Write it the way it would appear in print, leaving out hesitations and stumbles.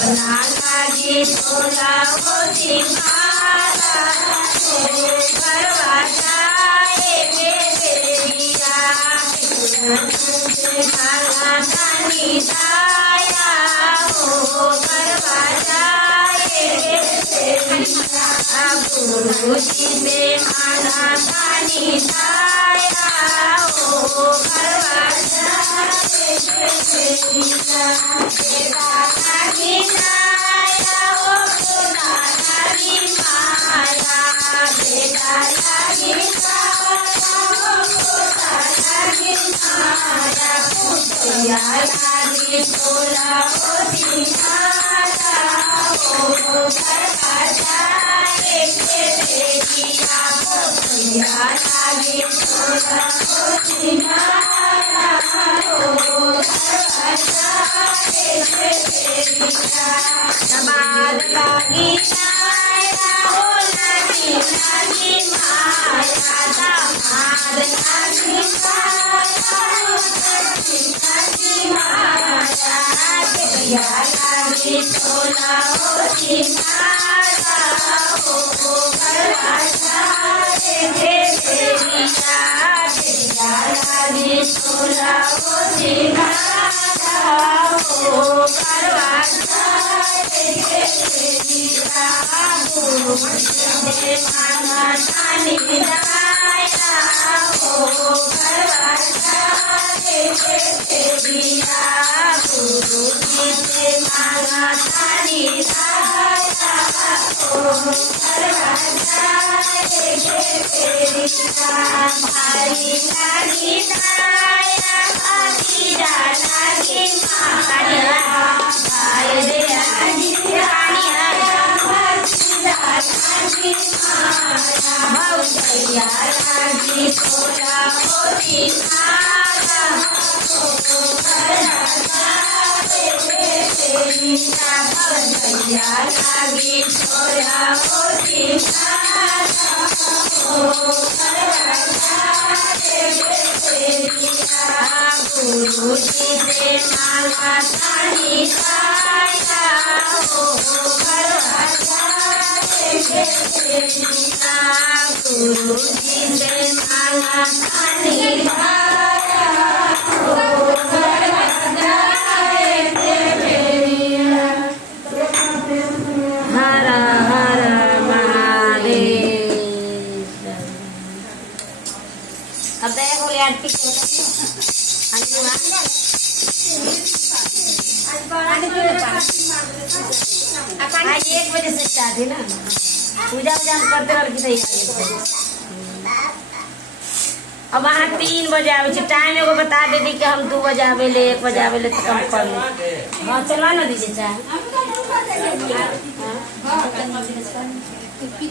अपना लागी तोला होती मारा भरवा जाए बेरिया माला तानी दाया हो भरवा जाए बेरिया गुरुजी से माला तानी दाया हो भरवा जाए बेरिया आज 1 बजे से स्टार्ट है ना पूजा वूजा हम करते रह अब वहाँ 3 बजे आवे टाइम एगो बता दे दी कि हम 2 बजे आवेले 1 बजे आवेले तो कम कर हाँ चलवा ना दीजिए चाहे